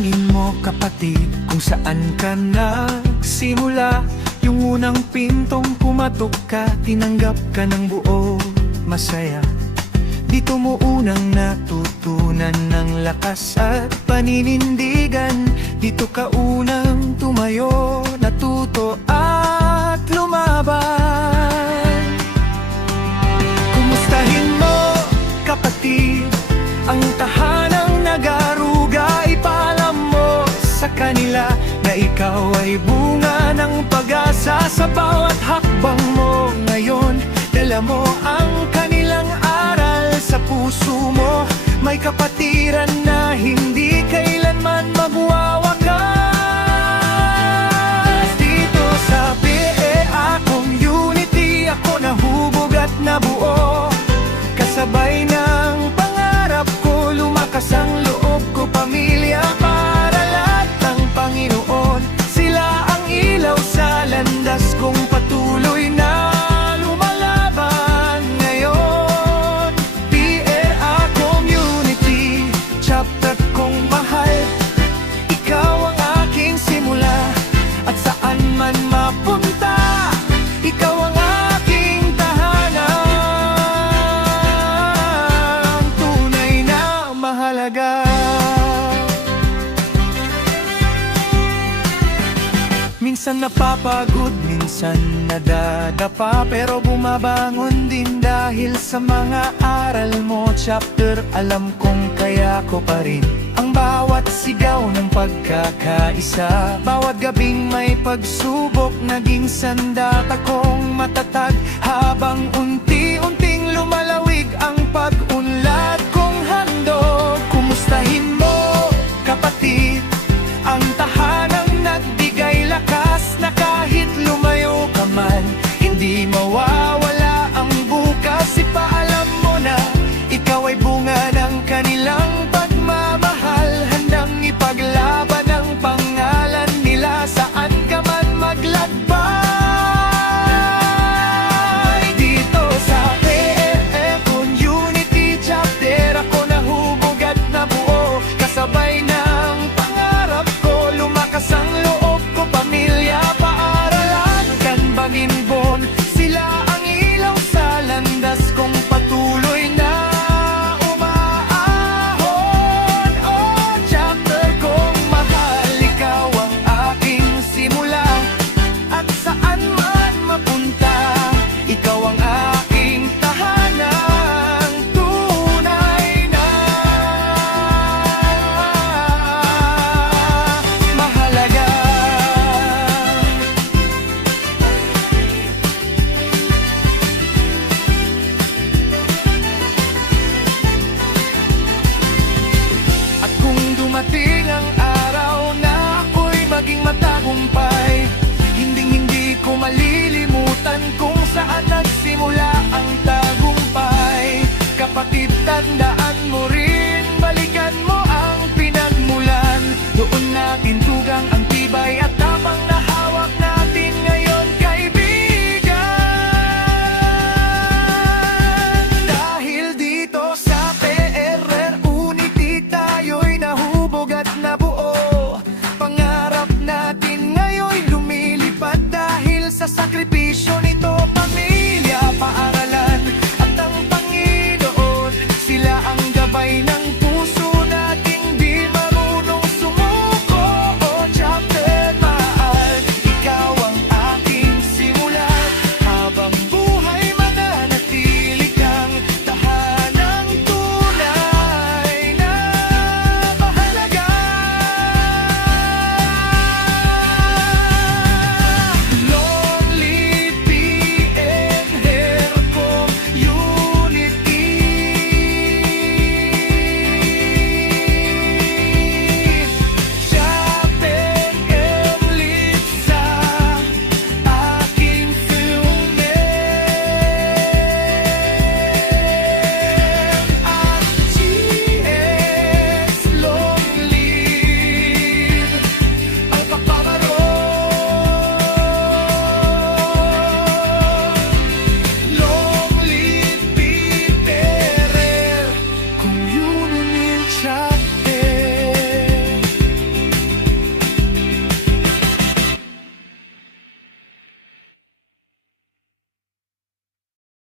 Alalahanin mo kapatid kung saan ka nagsimula. Yung unang pintong pumatok ka, tinanggap ka ng buo, masaya. Dito mo unang natutunan ng lakas at paninindigan. Dito ka unang tumayo, natuto at lumaban. Kumustahin mo kapatid ang tahanang nag-aaruga. Ipaalam mo sa kanila na ikaw ay bunga ng pag-asa. Sa bawat hakbang mo ngayon, dala mo ang kanilang aral sa puso mo. May kapatiran na hindi kailanman magwawakas. Dito sa PEA Community, ako nahubog at nabuo. Kasabay ng pangarap ko, lumakas ang loob ko. Pamilya para lahat ng Panginoon. Sila ang ilaw sa landas kong patuloy na lumalaban ngayon. PEA Community, chapter kong mahal. Ikaw ang aking simula, at saan man mapunta, ikaw ang aking tahanan. Tunay na mahalaga. Minsan napapagod, minsan nadadapa, pero bumabangon din dahil sa mga aral mo. Chapter, alam kong kaya ko pa rin ang bawat sigaw ng pagkakaisa. Bawat gabing may pagsubok, naging sandata kong matatag. Habang unti-unting lumalawig ang pag-unlad kong handog. Kumustahin mo kapatid ang tahanang nagbigay lakas, na kahit lumayo ka man, hindi mawawala ang bukas. Ipaalam mo na ikaw ay bunga ng kanilang pagmamahal. Handang ipaglaban ang pangalan nila, saan ka man maglakbay. Dito sa PEA Community Chapter, ako nahubog at nabuo. Kasabay ng pangarap ko, lumakas ang loob ko. Pamilya, paaralan, kanbaginbon. Sila ang ilaw sa landas kong patuloy na umaahon. Oh, chapter kong mahal, ikaw ang aking simula, at saan man mapunta, ikaw ang aking tahanan. Tunay na mahalaga. At kung dumating ang araw na ako'y maging matagumpay, hindi ko malilimutan kung saan nagsimula.